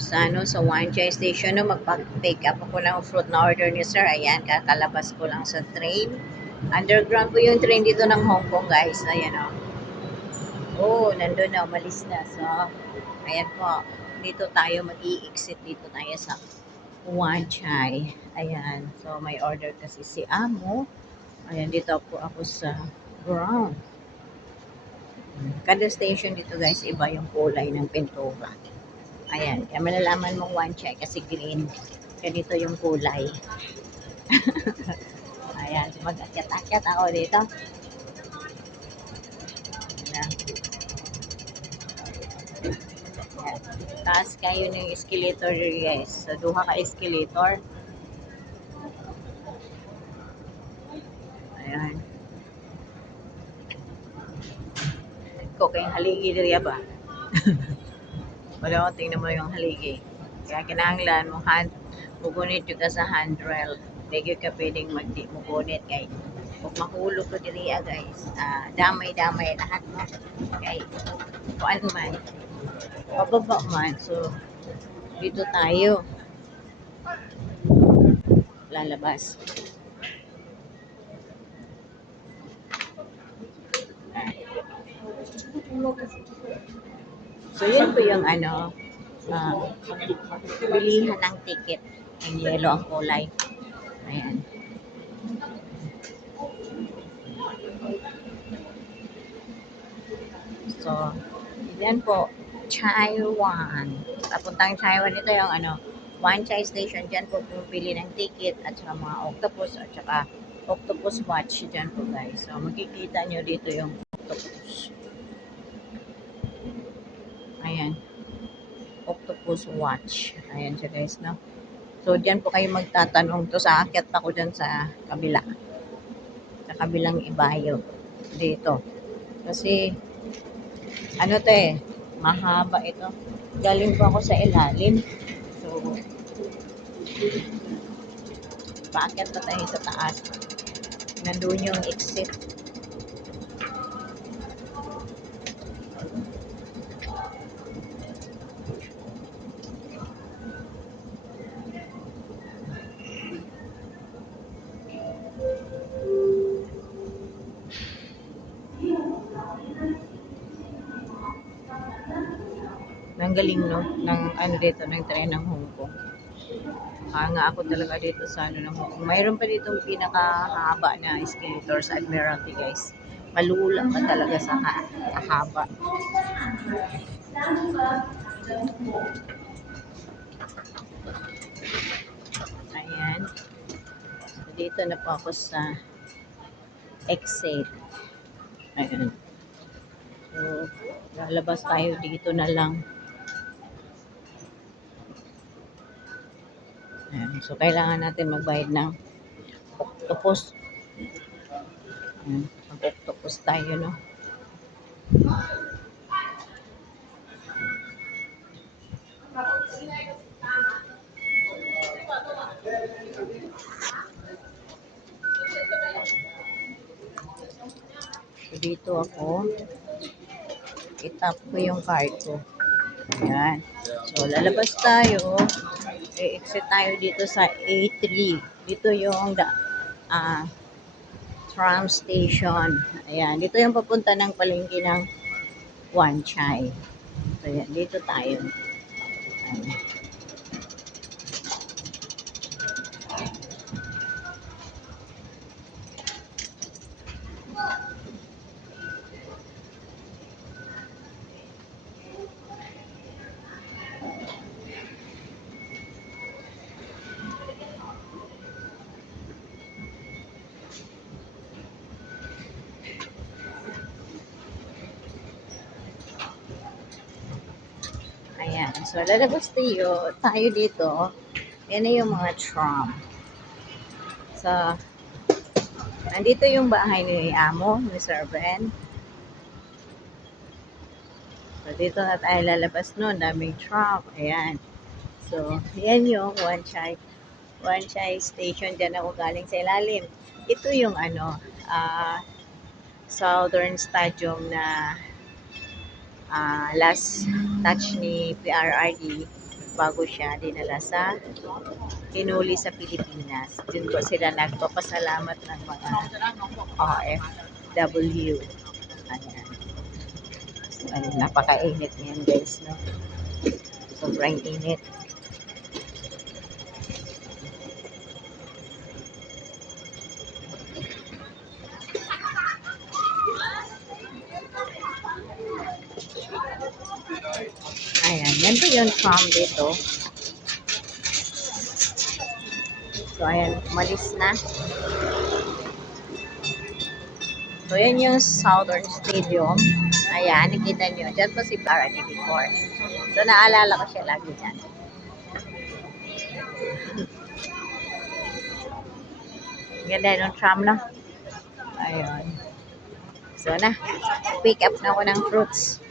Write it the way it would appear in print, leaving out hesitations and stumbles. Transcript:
sa sa One Chai Station no, magpa-pick up ako ng fruit na order ni sir. Ayan, kakalabas ko lang sa train. Underground po yung train dito ng Hong Kong, guys. Ayan o. Oh, nandun na, umalis na. So, ayan po. Dito tayo mag-i-exit dito tayo sa Wan Chai. Ayan. So, may order kasi si Amo. Ayan, dito po ako sa ground. Kada station dito, guys, iba yung kulay ng pintura. Ayan. Kaya malalaman mong Wan Chai kasi green. Ganito yung kulay. Ayan. So, mag-akyat-akyat ako dito. Ayan. Taas kayo ng escalator, guys. So, duha ka escalator. Ayan. Ko kayong haligi diriya ba? Wala ko, tingnan mo yung haligi. Kaya kinahanglan mo mugunit yung ka sa handrail. Hindi ka pwedeng mugunit kay kung mahulog ko diriya, guys. Damay-damay lahat mo. Okay. Kuan man. Pababa man. So, dito tayo. Lalabas. So, yun po yung bilihan ng ticket. Ang yellow ang kulay. Ayan. So, yan po. Taiwan. Papuntang Taiwan, ito yung Wan Chai Station. Diyan po pumili ng ticket at saka mga octopus at saka octopus watch dyan po, guys. So, makikita nyo dito yung octopus. Ayan. Octopus watch. Ayan siya, guys, no? So, diyan po kayo magtatanong. To sa akyat ako dyan sa kabila. Sa kabilang ibayo. Dito. Kasi, mahaba ito. Galing po ako sa ilalim. So, paakyat pa tayo sa taas. Nandun yung exit. Ang galing, no? Ng dito, ng tren ng Hong Kong. Nga ako talaga dito sa ng Hong Kong. Mayroon pa dito pinakahaba na escalator sa Admiralty, guys. Malula ka talaga sa haba. Ayan. So, dito na po ako sa exit. Ayan. So, lalabas tayo dito na lang. Ayan. So, kailangan natin magbayad ng octopus. Ayan. Mag-octopus tayo, no? So, dito ako. I-tap ko yung card ko. Ayan. So, lalabas tayo. I-exit tayo dito sa A3. Dito yung tram station. Ayan. Dito yung papunta ng palengke ng Wan Chai. So, ayan. Dito tayo. Ayan. Ayan. So, lalabas tayo dito. Yan na yung mga tram. So, nandito yung bahay ni Amo, ni Sir Ben. So, dito na tayo lalabas nun. Daming tram. Ayan. So, yan yung Wan Chai Station. Diyan ako galing sa ilalim. Ito yung Southern Stadium na last touch ni PRRD bago siya dinala sa hinuli sa Pilipinas. Doon ko sila nagpapasalamat ng mga OFW. Ayan. So, ayun, napakainit ngayon guys, no? Sobrang init. Ayan, yan po yung farm dito. So, ayan, umalis na. So, yan yung Southern Stadium. Ayan, nakita nyo. Diyan po si Parody before. So, naalala ko siya lagi dyan. Ganda yung tram, no? Ayun. So, pick up na ako ng fruits.